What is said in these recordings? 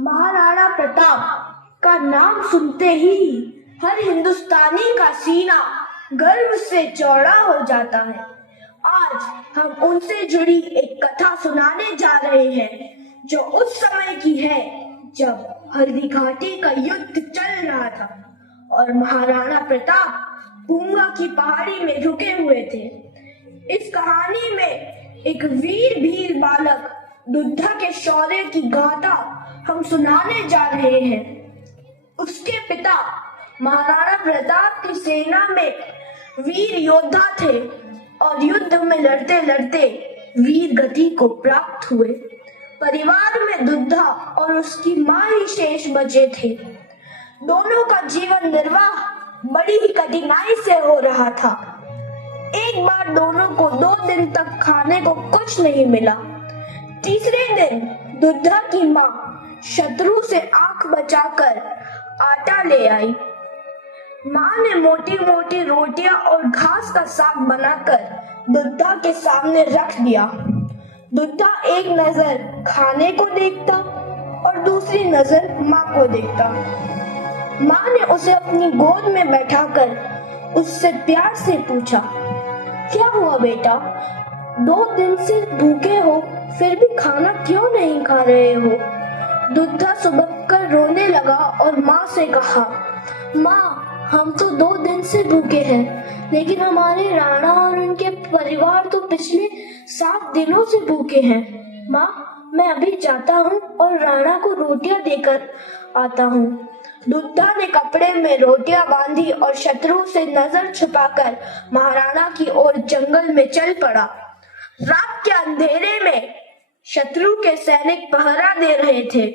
महाराणा प्रताप का नाम सुनते ही हर हिंदुस्तानी का सीना गर्व से चौड़ा हो जाता है। आज हम उनसे जुड़ी एक कथा सुनाने जा रहे हैं जो उस समय की है जब हल्दी घाटी का युद्ध चल रहा था और महाराणा प्रताप गंगा की पहाड़ी में रुके हुए थे। इस कहानी में एक वीर बालक दुद्धा के शौर्य की गाथा हम सुनाने जा रहे हैं। उसके पिता महाराणा प्रताप की सेना में वीर योद्धा थे और युद्ध में लड़ते लड़ते वीर गति को प्राप्त हुए। परिवार में दुद्धा और उसकी मां ही शेष बचे थे। दोनों का जीवन निर्वाह बड़ी ही कठिनाई से हो रहा था। एक बार दोनों को 2 दिन तक खाने को कुछ नहीं मिला। तीसरे दिन दुद्धा की मां शत्रु से आंख बचाकर आटा ले आई। मां ने मोटी मोटी रोटियां और घास का साग बनाकर दुद्धा के सामने रख दिया। दुद्धा एक नजर खाने को देखता और दूसरी नजर मां को देखता। मां ने उसे अपनी गोद में बैठाकर उससे प्यार से पूछा, क्या हुआ बेटा, 2 दिन से भूखे हो फिर भी खाना क्यों नहीं खा रहे हो? दुद्धा सुबक कर रोने लगा और माँ से कहा, माँ हम तो 2 दिन से भूखे हैं, लेकिन हमारे राणा और उनके परिवार तो पिछले 7 दिनों से भूखे हैं। माँ मैं अभी जाता हूँ और राणा को रोटियां देकर आता हूँ। दुद्धा ने कपड़े में रोटियां बांधी और शत्रु से नजर छुपाकर महाराणा की ओर जंगल में चल पड़ा। रात के अंधेरे में शत्रु के सैनिक पहरा दे रहे थे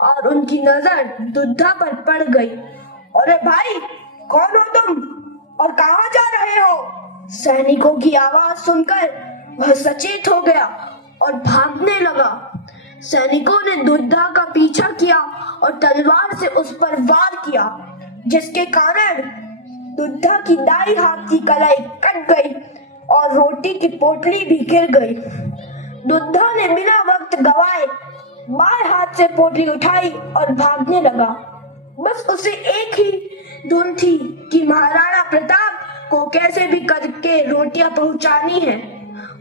और उनकी नजर दुद्धा पर पड़ गई। अरे भाई कौन हो तुम और कहां जा रहे हो? सैनिकों की आवाज सुनकर वह सचेत हो गया और भागने लगा। सैनिकों ने दुद्धा का पीछा किया और तलवार से उस पर वार किया, जिसके कारण दुद्धा की दाई हाथ की कलाई कट गई और रोटी की पोटली भी गिर गई। दुद्धा ने बिना वक्त गवाए बाएं हाथ से पोटली उठाई और भागने लगा। बस उसे एक ही धुन थी कि महाराणा प्रताप को कैसे भी करके रोटियां पहुंचानी है।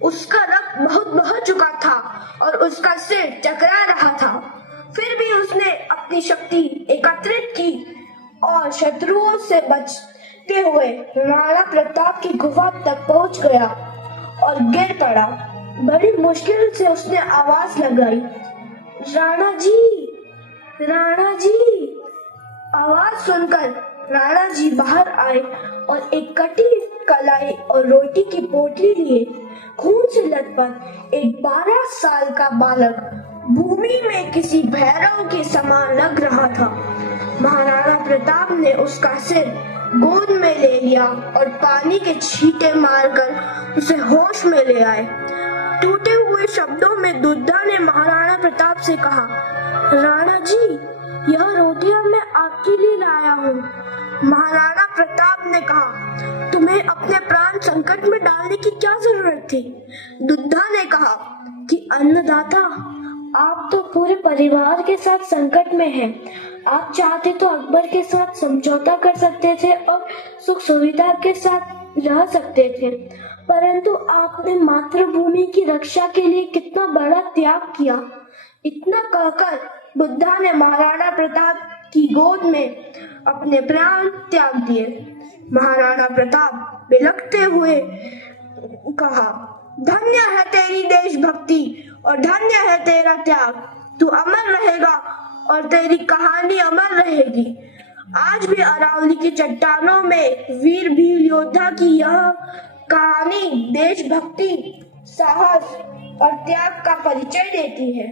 उसका रक्त बहुत बह चुका था और उसका सिर चकरा रहा था। फिर भी उसने अपनी शक्ति एकत्रित की और शत्रुओं से बचते हुए राणा प्रताप की गुफा तक पहुंच गया और गिर पड़ा। बड़ी मुश्किल से उसने आवाज लगाई, राणा जी, राणा जी। आवाज सुनकर राणा जी बाहर आए और एक कटी कलाई और रोटी की पोटली लिए खून से लथपथ एक 12 साल का बालक भूमि में किसी भैरव के समान लग रहा था। महाराणा प्रताप ने उसका सिर गोद में ले लिया और पानी के छींटे मारकर उसे होश में ले आए। टूटे हुए शब्दों में दुद्धा ने महाराणा प्रताप से कहा, राणा जी यह रोटियां मैं आपके लिए लाया हूँ। महाराणा प्रताप ने कहा, तुम्हें अपने प्राण संकट में डालने की क्या जरूरत थी? दुद्धा ने कहा कि अन्नदाता आप तो पूरे परिवार के साथ संकट में हैं। आप चाहते तो अकबर के साथ समझौता कर सकते थे और सुख सुविधा के साथ रह सकते थे, परंतु आपने मातृभूमि की रक्षा के लिए कितना बड़ा त्याग किया। इतना कहकर बुद्धा ने महाराणा प्रताप की गोद में अपने प्राण त्याग दिए। महाराणा प्रताप बिलखते हुए कहा, धन्य है तेरी देशभक्ति और धन्य है तेरा त्याग। तू अमर रहेगा और तेरी कहानी अमर रहेगी। आज भी अरावली की चट्टानों में वीर योद्धा की यह कहानी देशभक्ति, साहस और त्याग का परिचय देती है।